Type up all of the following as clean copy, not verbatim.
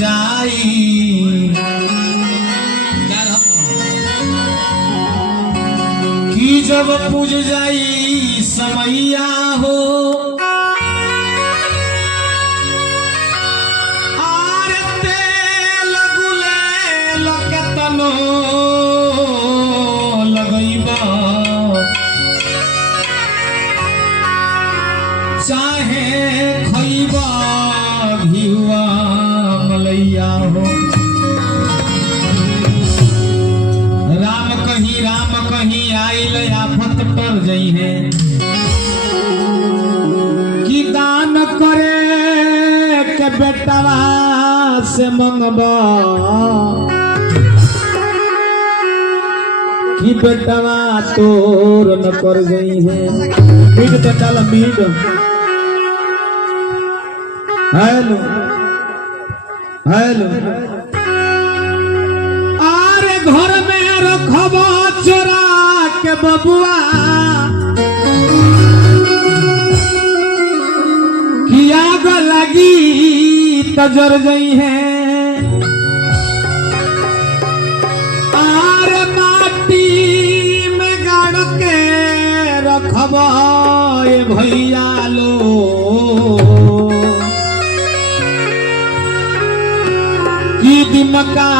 जाई कि जब पूज जाई समैया हो चाहे खैबा घिवा मलैया हो राम कहीं आइल आफत पर जई है कि दान करे के बेटवा से मंगबा कि बेटवा तोर न कर गई है मीड बेटा मीड हेलो हेलो आरे घर में रखबा चोरा के बबुआ कि आग लगी तजर गई है आरे माटी में गाड़ के रखबा ए भैया लो दिमका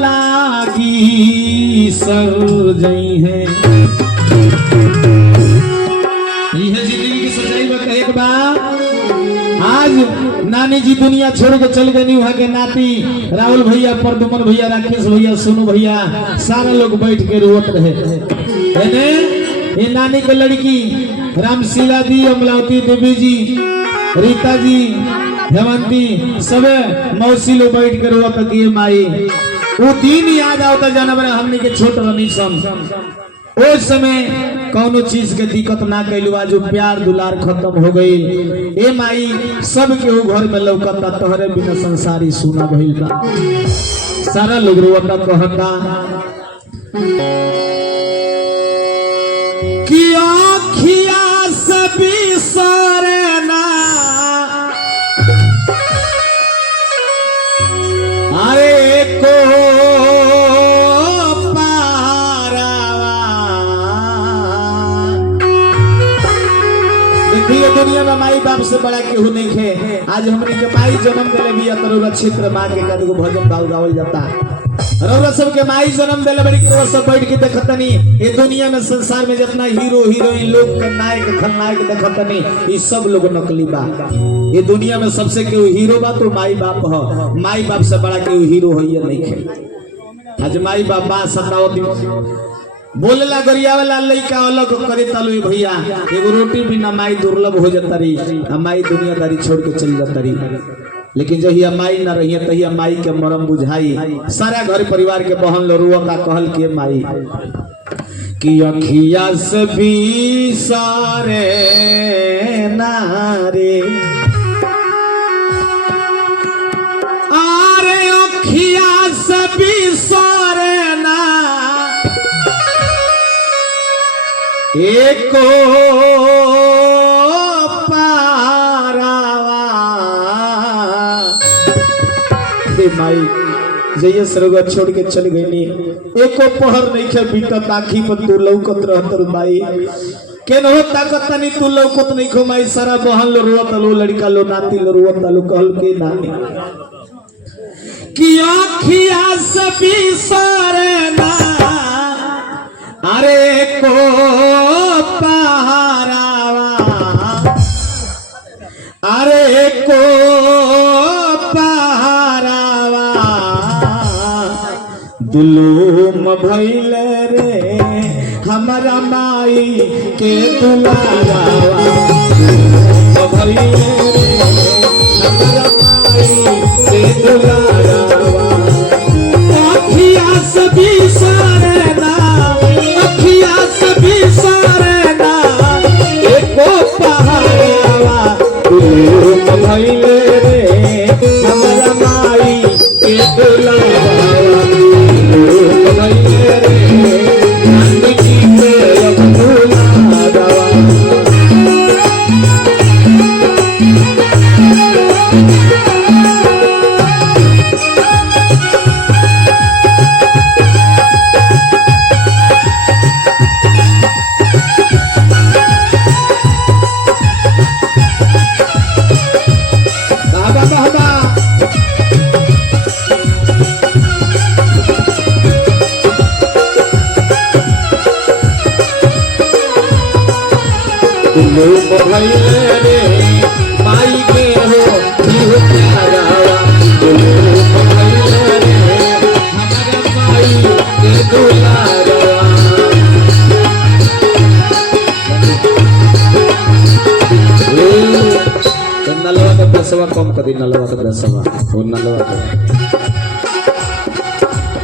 लागी सर जई है यह जिंदगी की सच्चाई में कहे के बाद आज नानी जी दुनिया छोड़ के चल गई वहां के नाती राहुल भैया प्रदुमन भैया राकेश भैया सोनू भैया सारे लोग बैठ के रोत रहे ये नानी के लड़की रामशीला दी अमलावती देवी जी रीता जी हेमंती सब मौसी लोग बैठ कर रोक दिए माई वो दिन याद आता जानवर हमने के छोट रनी सन उस समय कौनो चीज के दिक्कत ना कैलू आज प्यार दुलार खत्म हो गई ए माई सब के वो घर में लौकता तोहरे बिना संसारी सुना भइल बा सारा लोग रोता कहता कि आँखिया से बिसरे ना अरे को देखिए दुनिया में माई बाप से बड़ा केहू नहीं है आज हमने के माई जन्म दिले भी तरुरा क्षेत्र मां के कदगो भजन गावल जाता रौरा सब के माई जन्म दिले बड़ी को सब बैठ के देखतनी ये दुनिया में संसार में जितना हीरो हीरोइन लोग के नायक खलनायक देखतनी ये सब लोग नकली बा ये दुनिया में सबसे केहू हीरो बा तो माई बाप हो माई बाप से बड़ा केहू हीरो होइए नहीं है आज माई बाप बा सतावती बोलला गरिया वाला लइका अलग करे तालो भैया एगो रोटी बिना माई दुर्लभ हो जाता रही माई दुनियादारी छोड़ के चल जाता रही लेकिन जहिया माई ना रही तहिया माई के मरम बुझाई सारा घर परिवार के बहन लरुआ का कहल के माई कि अखिया से भी सारे नारे आरे अखिया से भी सारे ना एको पारावा माई जइए सरगत छोड़ के चल गई एको पहर नहीं खे बीतत आखी पर तू लौकत रहत माई केनो ताकत नहीं तू लौकत नहीं खो माई सारा बहन लो रोत लो लड़का लो नाती लो रोत लो कहल के नानी कि आँखिया सभी सारे ना अरे को पहारावा अरे को पहारावा दुलूम भइल रे हमारा माई के दुलारावा भइल रे हमारा माई के दुलारावा अखिया सभी सारे ना अखिया सभी सारे ना एको पहाड़वा दुलूम भइल रे हमारा माई के दुलारावा दुलूम भइल रे नानी जी के दुलारावा भइले रे माई के हो बिहु प्यारावा गुलूम भइले रे हमारा माई के दुलारावा नलवा का पैसा कम कर दी नलवा का पैसा वो नलवा का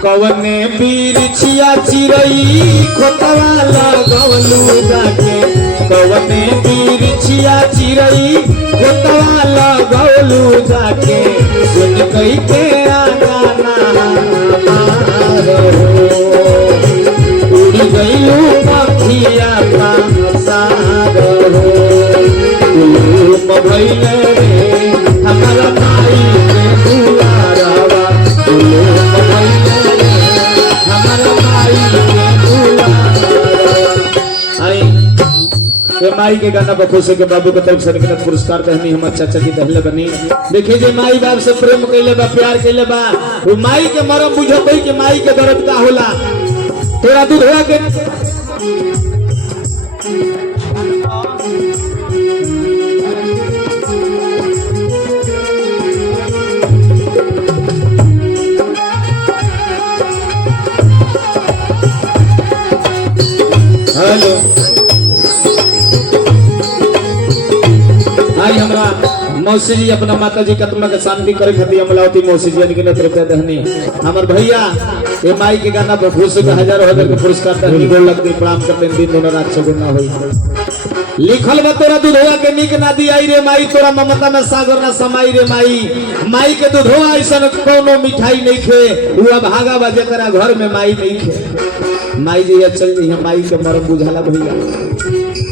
कवने बिरछिया चिरई खोतवा लगवलू जाके कवने बिरछिया चिरई खोतवा लगवलू जाके सुन कई के गाना उड़ गईलू पखिया का सारो गुलूम भइले रे हमारा माई के दुलारावा गुलूम भइले रे हमारा माई के दुलारावा। आई ये माई के गाना बखुश के बाबू के तरफ से निकलत पुरस्कार कहनी हमर चाचा जी दहले बनी। देखिए जे माई बाप से प्रेम कइले बा प्यार कइले बा वो माई के मरम बुझो कोई के माई के दर्द का होला तोरा दूध हुआ के हेलो आज हमरा मौसी जी अपना माता जी कतमा के शांति करे खातिर अमलावती मौसी जी के नेतृत्व दहनी हमर भैया ये माई के गाना पर खुश के हजारों हजार के पुरस्कार दहनी गोल लगती प्रणाम करते दिन दोनों रात सगुना होई लिखल बा तोरा दूधवा के निक ना दियाई रे माई तोरा ममता में सागर ना समाई रे माई माई के दूधवा ऐसा कोनो मिठाई नहीं खे हुआ भागा बा जेकरा घर में माई नहीं खे माई जी चल रही है माई के मरम बुझाला भैया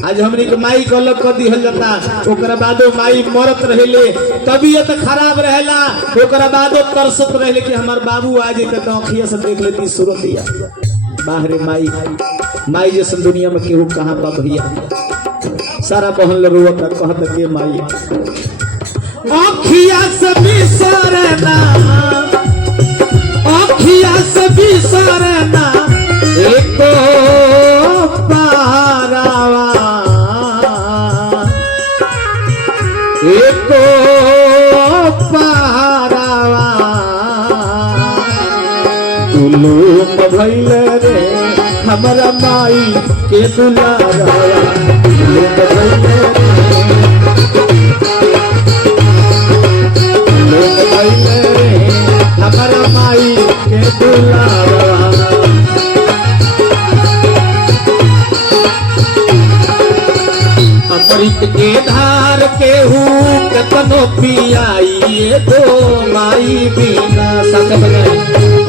आज हमनी के माई को अलग कर दिहल जाता ओकरा बादो माई मरत रहेले तबीयत खराब रहेला ओकरा बादो तरसत रहेले कि हमार बाबू आ जेते तो अखिया से देख लेती सूरतिया बाहरे माई माई जैसे दुनिया में केहू कहां बा भैया सारा बहन रोवत कहत के माई अखिया से बिसरना अखिया से बिसरना एको पारावा एको पारावा गुलूम भइले रे हमारा माई के दुलारावा गुलूम भइले गुलूम भइले रे हमारा माई के दुलारावा अमृत के धार के हूँ कतनो पियाई दो माई बिना सक बजाई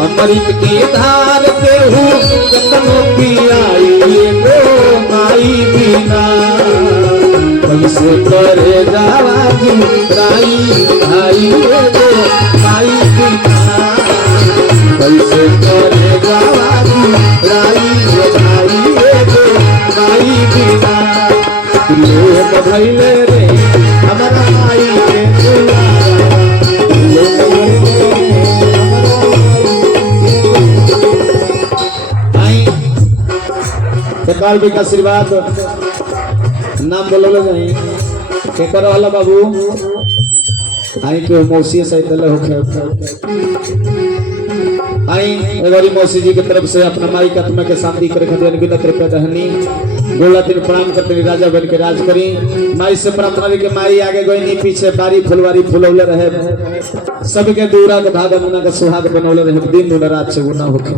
अमृत के धार के हूँ कतनो पियाई दो माई बिना कैसे करे जावागी राई भाई दो माई बिना कैसे करे जावागी राई भाई दो माई बिना लोग भइले रे हमारा माई के दुलारावा का आशीर्वाद नाम बोलो जाई के कर वाला बाबू आई के मौसी से तले होखे आई एगोरी मौसी जी की तरफ से अपना माई का आत्मा के शांति करे खातिर विनम्र रुपया दहनी गोला दिन प्रणाम करते राजा बन के राज करी माई से प्रार्थना के माई आगे गई नहीं पीछे बारी फुलवारी फुलौले रहे सबके दूरा के भागा मुना का सुहाग बनौले रहे दिन दुना रात से गुना होके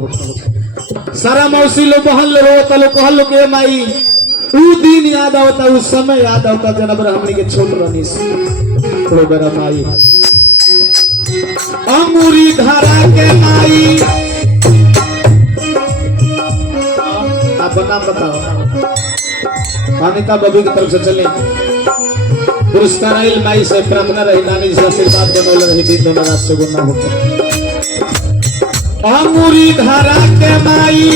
सारा मौसी लो बहन लो रोता लो कहल लो के माई ऊ दिन याद आवता ऊ समय याद आवता जनबर हमनी के छोट रहनी तो मेरा माई अमूरी धारा के माई आप नाम बताओ अनिता बबी की तरफ से चले पुरस्कार आइल माई से प्रार्थना रही नानी से आशीर्वाद बनौले रही दिन दोनों रात से गुना होता अमूरी धारा के माई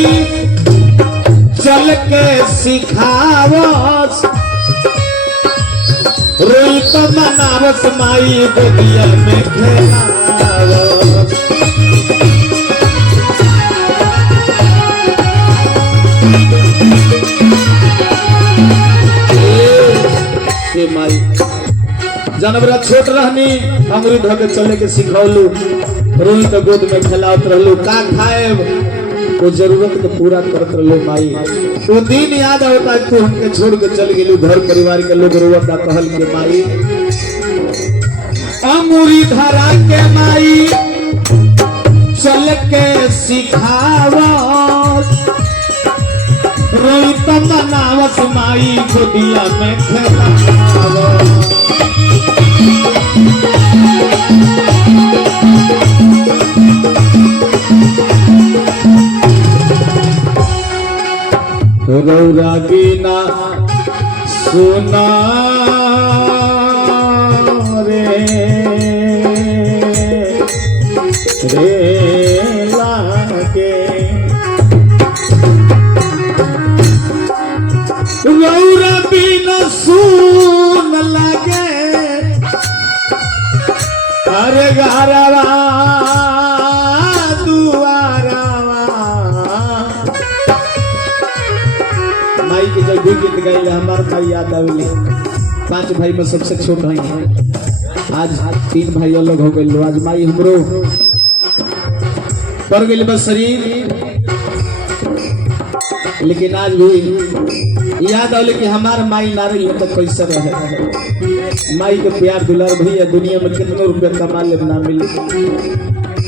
चल के सिखावस रोई तो मनावस माई दुनिया में खेलावस जानवर छोट रहनी अंगुरी धके चले के सिखौलू रोई तो गोद में खिलावत रहलू का खाए वो जरूरत के पूरा करत रहलू माई वो दिन याद होता है तू हमके छोड़ के चल गेलू घर परिवार के लोग रोवता कहल के माई अंगुरी धरा के माई चल के सिखावा रोई तो मनावत माई गोदिया में खेलावा रौरा बिना सुना रे लागे रौरा बिना सुन लागे अरे घरवा माई के जब भी गीत गाई हमार भाई याद आवेली 5 भाई में सबसे छोट है आज 3 भाई अलग हो गए आज माई हमरो पर गई बस शरीर लेकिन आज भी याद आवे कि हमार माई ना रही तो कैसे रहे माई के प्यार दुलार भैया दुनिया में कितने रुपया कमा ले ना मिले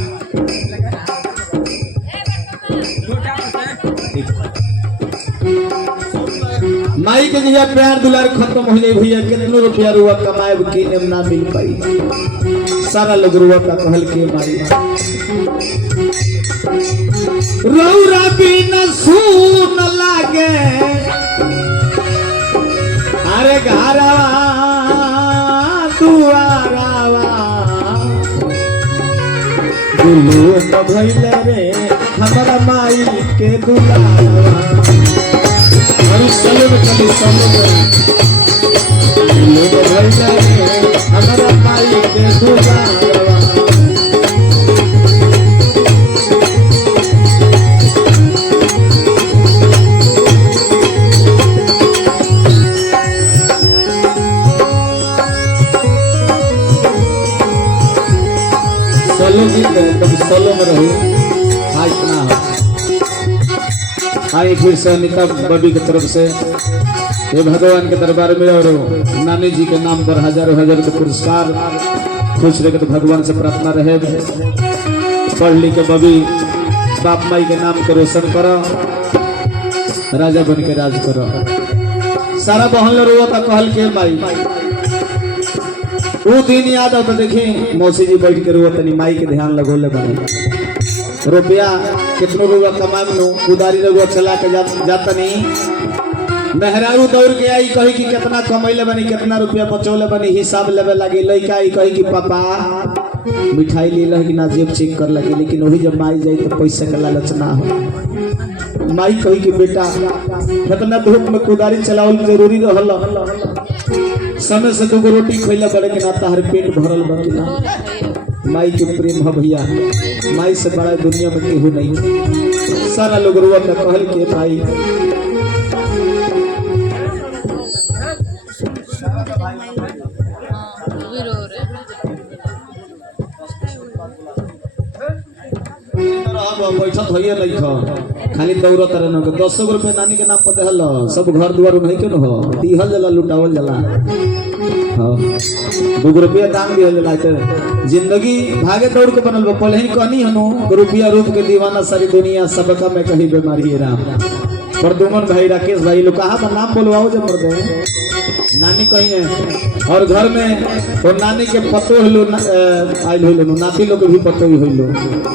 माई के जगह प्यार दुलार खत्म हो जाए भैया कितने रुपया रुआ कमाए किने ना मिल पाई सारा लोग रुआ का कहल के माई रौरा बिना सुन लागे अरे घरवा दुआरावा दुलू भइले रे हमारा माई के दुलावा सलो कभी सलो लोग भाई जाए हमारा माई के दुलावा सलो गीत कभी सलो में रहो हाँ इतना है आई फिर से अनिता बबी की तरफ से ये भगवान के दरबार में और नानी जी के नाम पर हजारों हजार के पुरस्कार खुश रहे तो भगवान से प्रार्थना रहे पढ़ लिख के बबी बाप माई के नाम को रोशन करो राजा बन के राज करो सारा बहन रो कहल के माई वो दिन याद आता देखी मौसी जी बैठ के रो तनी माई के ध्यान लगोले बने रुपया कितनों रुपया कमा लो उदारी रुपया चला के जाता नहीं मेहरारू दौड़ के आई कही कि कितना कमैले बनी कितना रुपया बचौले बनी हिसाब लेवे लगे लड़का आई कही कि पापा मिठाई ले लगी ना जेब चेक कर लगे लेकिन वही जब माई जाए तो पैसा का लालच ना हो माई कही कि बेटा कितना धूप में कुदारी चलावल जरूरी रहल समय से 2 रोटी खैला बड़े के नाता हर पेट भरल बना माई के प्रेम है भैया माई से बड़ा दुनिया में केहू नहीं सारा लोग रुआ का कहल के भाई बैठत होइए नहीं खा खाली दौड़त रहन के 10 रुपया नानी के नाम पर देहल सब घर द्वार नहीं के न हो दिहल जला लुटावल जला हां 2 रुपया दान दिहल जला त जिंदगी भागे दौड़ के बनल बा पहले ही कहनी हनु रुपया रूप के दीवाना सारी दुनिया सबका में कहीं बीमारी है राम प्रदुमन भाई राकेश भाई लोग कहां पर नाम बोलवाओ जब मर गए नानी कहीं है और घर में वो नानी के पतो हिलो आइल होइलो नाती लोग भी पतो ही होइलो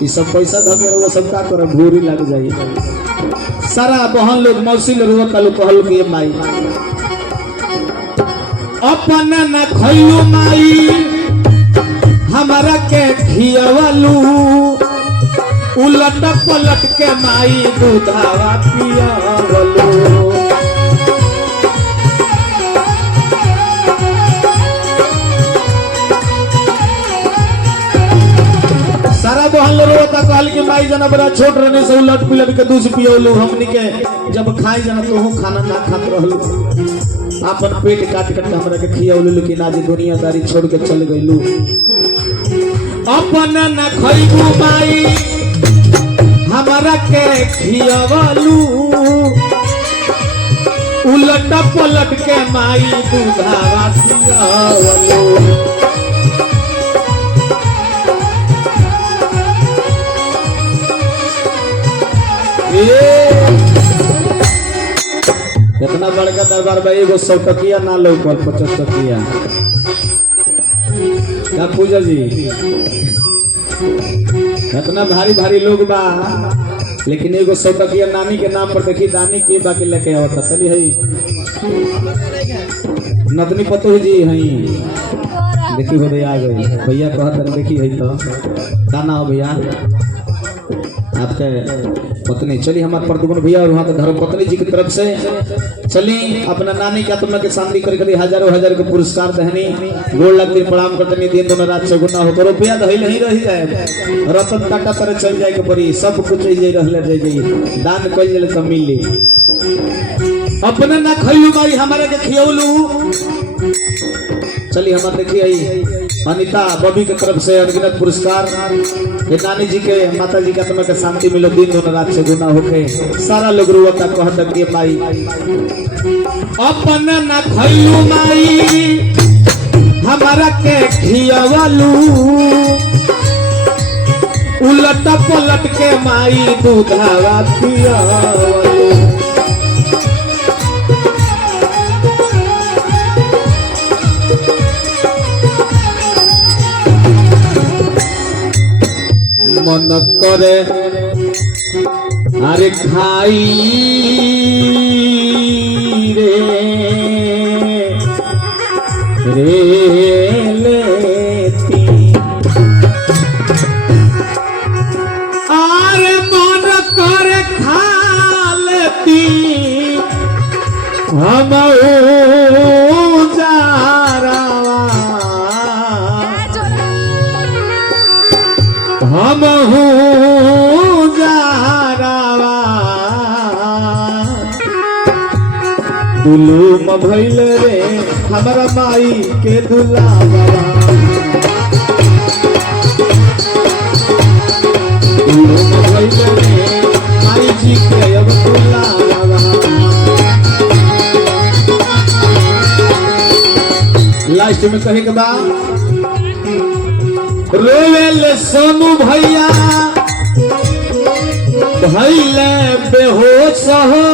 ई सब पैसा धके वो सब का करे भूरी लग जाई सारा बहन लोग मौसी लोग कल कहल के माई अपन न खइलू माई हमारा के खियावलू उलट पलट के माई दूधावा पियावलू सारा बहन रोता कहल कि माई जना बड़ा छोट रहने से उलट पुलट के दूध पियोलू हमनी के जब खाई जना तो खाना ना खात रहलू अपन पेट काट काट हमरा के खियावलू लेकिन आज दुनियादारी छोड़ के चल गइलू अपन न खइबू माई हमरा के खियावलू उलट पलट के माई दूधावा खियावलू इतना बड़का दरबार में एगो 100 टकिया ना लो पर 50 टकिया क्या पूजा जी इतना भारी भारी लोग बा लेकिन एगो 100 टकिया नानी के नाम पर देखी दानी की बाकी लेके आवता चली है नतनी पतो जी हई देखी हो आ गई भैया कहत देखी है तो दाना हो भैया आपके पत्नी चली हमारे प्रदुमन भैया और वहाँ के धर्म पत्नी जी की तरफ से चली अपना नानी के आत्मा के शांति कर हजारों हजार के पुरस्कार दहनी गोड़ लगती प्रणाम करते दिन दोनों रात चौगुना होकर रुपया दही नहीं रही जाए रतन काटा तरह चल जाए के पड़ी सब कुछ रह जाइए दान कल जाए तो मिली अपने ना खैलू भाई हमारे के खियौलू चलिए हमारे देखिए अनिता बबी के तरफ से अनगिनत पुरस्कार ये नानी जी के माता जी के आत्मा के शांति मिलो दिन दोनों रात से गुना होके सारा लोग रुवता कहत के माई अपन ना खइलू माई हमारा के खियावलू उलट पलट के माई दूधावा खियावलू मन करे अरे खाई रे लेती अरे मन करे खा लेती हम हम दुलूम भइल रे हमारा माई के दुलावा दुलूम भइल रे माई जी के अब दुलावा लास्ट में कहे के बाद रोवेल सोनू भैया भइले बेहोश हो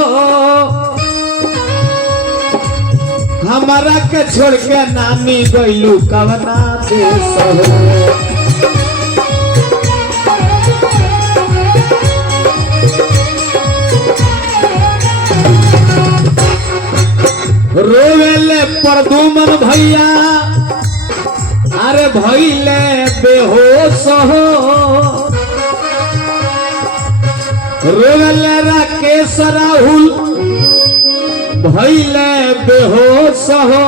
हमारा के छोड़ के नानी गइलू कवना देश हो रोवेले प्रदुमन भैया अरे भइले बेहोश हो रोवेले राकेश राहुल भइले बेहोश हो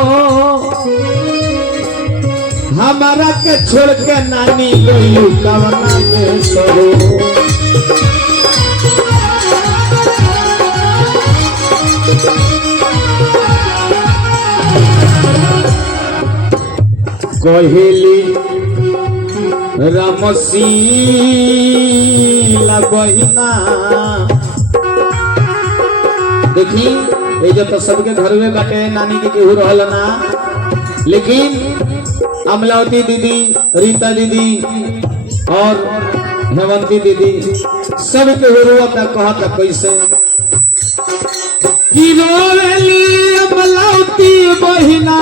हमारा के छोड़ के नानी गइलू कवना देश हो कहेली रामसीला बहिना देखी ये जो तो सबके घर में बाटे नानी के केहू रहल ना लेकिन अमलावती दीदी रीता दीदी और हेमंती दीदी सब केहू रोता कहता कैसे कि रोवेली अमलावती बहिना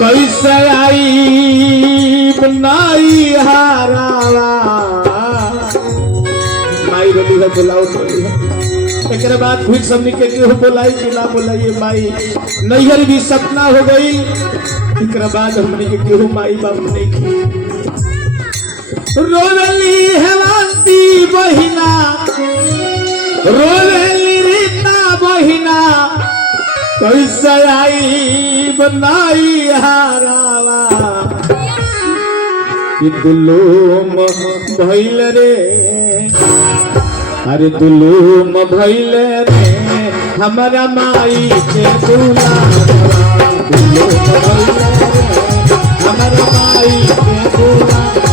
कैसे आई बनाई हारावा माई रोली है बुलाओ रोली है एक बाद फिर सबने के क्यों बोलाई कि ना बोलाइए माई नैहर भी सपना हो गई एक बाद हमने के क्यों माई बाप नहीं की रोवेली हेमंती बहिना रोवेली रीता बहिना कैसे आई बनाई हारावा कि दुलूम भइल रे अरे दुलूम भइल रे हमारा माई के दूल्हा हमारा माई के दूल्हा